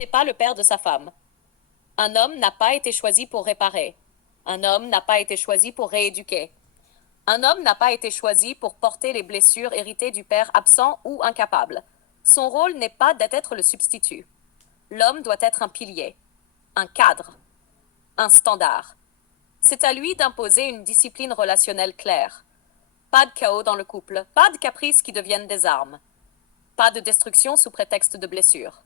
n'est pas le père de sa femme. Un homme n'a pas été choisi pour réparer. Un homme n'a pas été choisi pour rééduquer. Un homme n'a pas été choisi pour porter les blessures héritées du père absent ou incapable. Son rôle n'est pas d'être le substitut. L'homme doit être un pilier, un cadre, un standard. C'est à lui d'imposer une discipline relationnelle claire. Pas de chaos dans le couple, pas de caprices qui deviennent des armes, pas de destruction sous prétexte de blessure.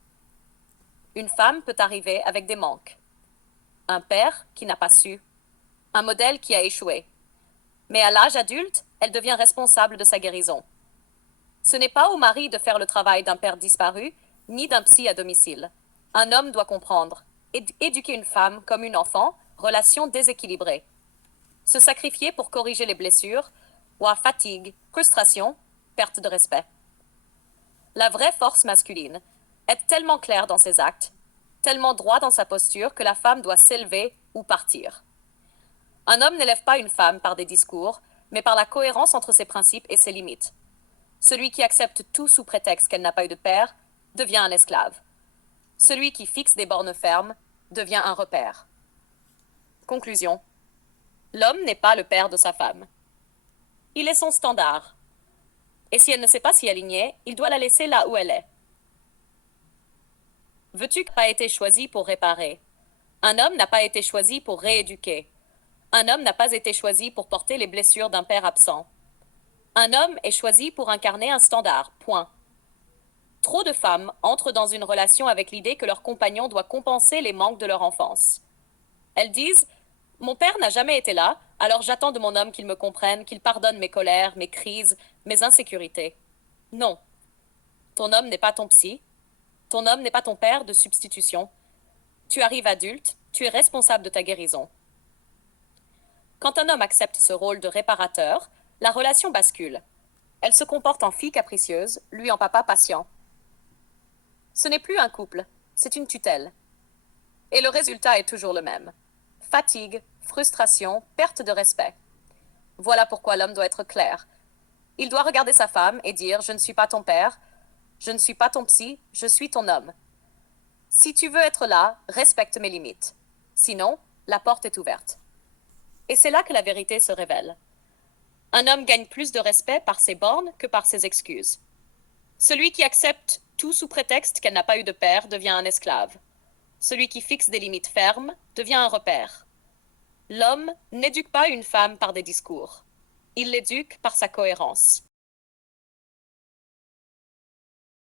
Une femme peut arriver avec des manques. Un père qui n'a pas su. Un modèle qui a échoué. Mais à l'âge adulte, elle devient responsable de sa guérison. Ce n'est pas au mari de faire le travail d'un père disparu, ni d'un psy à domicile. Un homme doit comprendre, éduquer une femme comme une enfant, relation déséquilibrée. Se sacrifier pour corriger les blessures, ou à fatigue, frustration, perte de respect. La vraie force masculine est tellement claire dans ses actes, tellement droit dans sa posture que la femme doit s'élever ou partir. Un homme n'élève pas une femme par des discours, mais par la cohérence entre ses principes et ses limites. Celui qui accepte tout sous prétexte qu'elle n'a pas eu de père devient un esclave. Celui qui fixe des bornes fermes devient un repère. Conclusion. L'homme n'est pas le père de sa femme. Il est son standard. Et si elle ne sait pas s'y aligner, il doit la laisser là où elle est. Veux-tu n'a pas été choisi pour réparer? Un homme n'a pas été choisi pour rééduquer. Un homme n'a pas été choisi pour porter les blessures d'un père absent. Un homme est choisi pour incarner un standard, point. Trop de femmes entrent dans une relation avec l'idée que leur compagnon doit compenser les manques de leur enfance. Elles disent « Mon père n'a jamais été là, alors j'attends de mon homme qu'il me comprenne, qu'il pardonne mes colères, mes crises, mes insécurités. » Non. Ton homme n'est pas ton psy. Ton homme n'est pas ton père de substitution. Tu arrives adulte, tu es responsable de ta guérison. Quand un homme accepte ce rôle de réparateur, la relation bascule. Elle se comporte en fille capricieuse, lui en papa patient. Ce n'est plus un couple, c'est une tutelle. Et le résultat est toujours le même. Fatigue, frustration, perte de respect. Voilà pourquoi l'homme doit être clair. Il doit regarder sa femme et dire « Je ne suis pas ton père, je ne suis pas ton psy, je suis ton homme. Si tu veux être là, respecte mes limites. Sinon, la porte est ouverte. » Et c'est là que la vérité se révèle. Un homme gagne plus de respect par ses bornes que par ses excuses. Celui qui accepte tout sous prétexte qu'elle n'a pas eu de père devient un esclave. Celui qui fixe des limites fermes devient un repère. L'homme n'éduque pas une femme par des discours. Il l'éduque par sa cohérence.